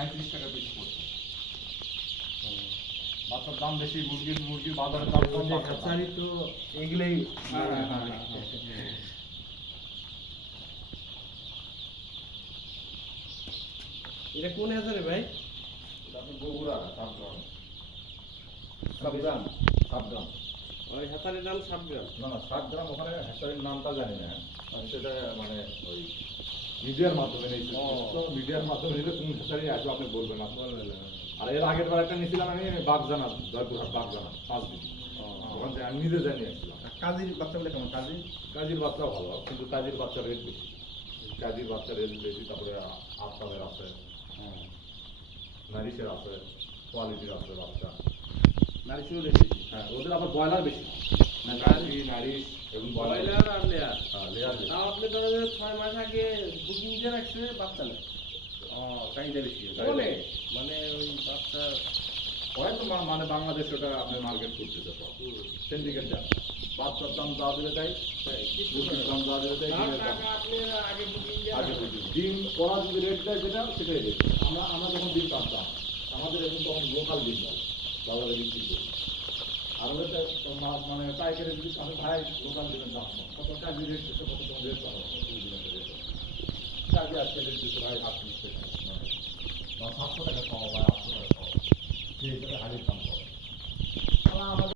সাঁত্রিশ টাকা পিস পড়ছে। বাচ্চার দাম বেশি মুরগির মুরগির বাজারের দাম কম বাচ্চার তো এগুলোই হ্যাঁ, হ্যাঁ, হ্যাঁ। এটা কোন হাজারে ভাই? বগুড়া সাবগ্রাম সাবগ্রাম সাবগ্রাম ওই হাসারের দাম সাত গ্রাম। না না সাত গ্রাম ওখানে হ্যাচারির নামটা জানি না। সেটা মানে ওই মিডিয়ার মাধ্যমে নিয়েছি মিডিয়ার মাধ্যমে নিলে কোন হ্যাচারি আছে আপনি বলবেন না। আর এর আগের বার একটা নিয়েছিলাম আমি বাগজানা জয়পুরহাট বাগজানা পাঁচ দিন। ওখান থেকে আমি নিজে জানি আসছিলাম। কাজের বাচ্চাগুলো কেমন? কাজের কাজীর বাচ্চা ভালো কিন্তু কাজীর বাচ্চা রেট বেশি। কাজীর বাচ্চা রেট বেশি তারপরে আফতাবের আছে। নারিশের আছে কোয়ালিটির আছে বাচ্চা। নারী চুল বেশি। হ্যাঁ ওদের আবার ব্রয়লার বেশি। নারি নারিশ এবং ব্রয়লার। আপনি ধরেন যে ছয় মাস আগে বুকিং দিয়ে রাখছে বাচ্চা চাহিদা বেশি মানে ওই বাচ্চা হয়তো মানে বাংলাদেশ ওটা আপনি মার্কেট সব সিন্ডিকেট যা বাচ্চার দাম যা দিলে তাই। মুরগির দাম যা দিলে তাই আগে ডিম ওরা যদি রেট দেয় যেটা সেটাই রেট আমরা আমরা যখন ডিম কাটতাম আমাদের এখন তখন লোকাল ডিম বাজারে বিক্রি করি। আর ওদের মানে পাইকারি যদি আমি ভাই লোকাল দেবেন দাম। কত কাজে রেট দিচ্ছে, কত তোমার রেট। পাবো চাকরি আজকে রেট দিচ্ছে, ভাই টাকা সাতশো টাকা পাওয়া ভাই আটশো টাকা পাওয়া সেই হিসাবে হাজির দাম পাওয়া